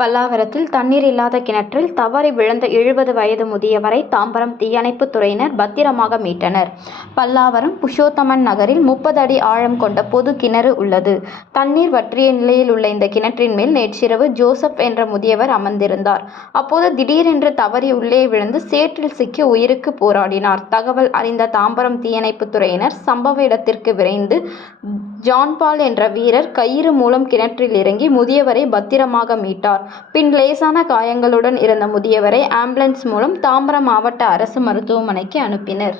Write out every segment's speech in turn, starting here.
பல்லாவரத்தில் தண்ணீர் இல்லாத கிணற்றில் தவறி விழுந்த 70 வயது முதியவரை தாம்பரம் தீயணைப்புத் துறையினர் பத்திரமாக மீட்டனர். பல்லாவரம் புருஷோத்தமன் நகரில் 30 அடி ஆழம் கொண்ட பொது கிணறு உள்ளது. தண்ணீர் வற்றிய நிலையில் உள்ள இந்த கிணற்றின் மேல் நேற்றிரவு ஜோசப் என்ற முதியவர் அமர்ந்திருந்தார். அப்போது திடீரென்று தவறி உள்ளே விழுந்து சேற்றில் சிக்கி உயிருக்கு போராடினார். தகவல் அறிந்த தாம்பரம் தீயணைப்புத் துறையினர் சம்பவ இடத்திற்கு விரைந்து ஜான்பால் என்ற வீரர் கயிறு மூலம் கிணற்றில் இறங்கி முதியவரை பத்திரமாக மீட்டார். பின் லேசான காயங்களுடன் இருந்த முதியவரை ஆம்புலன்ஸ் மூலம் தாம்பரம் மாவட்ட அரசு மருத்துவமனைக்கு அனுப்பினர்.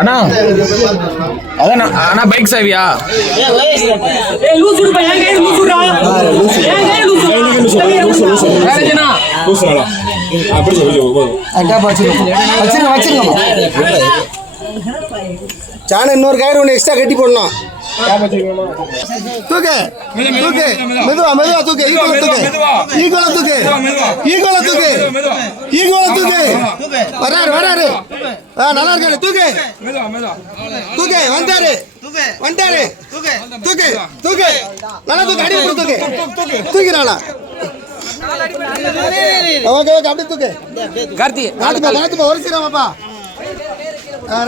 அண்ணா அண்ணா பைக் சாவியா சாண இன்னொரு கயிறு ஒன்று எக்ஸ்ட்ரா கட்டி போடணும். தூக்கு தூக்கு மெதுவா மெதுவா தூக்கு ஈக்குவலா தூக்கு ஈக்குவலா தூக்கு ஈக்குவலா தூக்கு வராரு வராரு நல்லா இருக்காரு தூக்கு தூக்கு வந்தாரு வந்துட்டாரு தூக்கு தூக்கு நல்லா தூக்கு அடி தூக்கு தூக்கிறாளா ஓகே ஓகே அப்படி தூக்கு கார்த்தி கார்த்தி ஒரு சீரமாப்பா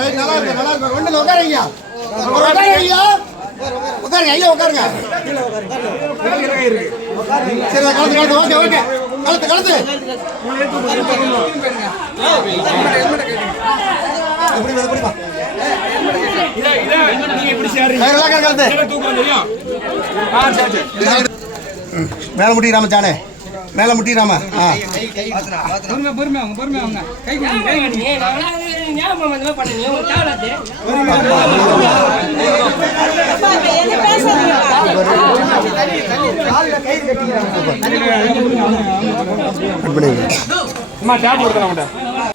ரைட் நல்லா இருக்கு நல்லா இருக்கு ஒண்ணு உட்காருங்க உட்காருங்க உட்காருங்க ஐயா உட்காருங்க சரி கலந்து கலந்து ஓகே ஓகே கலந்து கலந்து மேல முட்டிக்கிறாம சானே மேல முட்டிக்கிறாம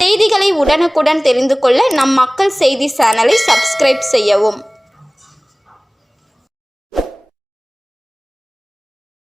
செய்திகளை உடனுக்குடன் தெரிந்து கொள்ள நம் மக்கள் செய்தி சேனலை சப்ஸ்கிரைப் செய்யவும்.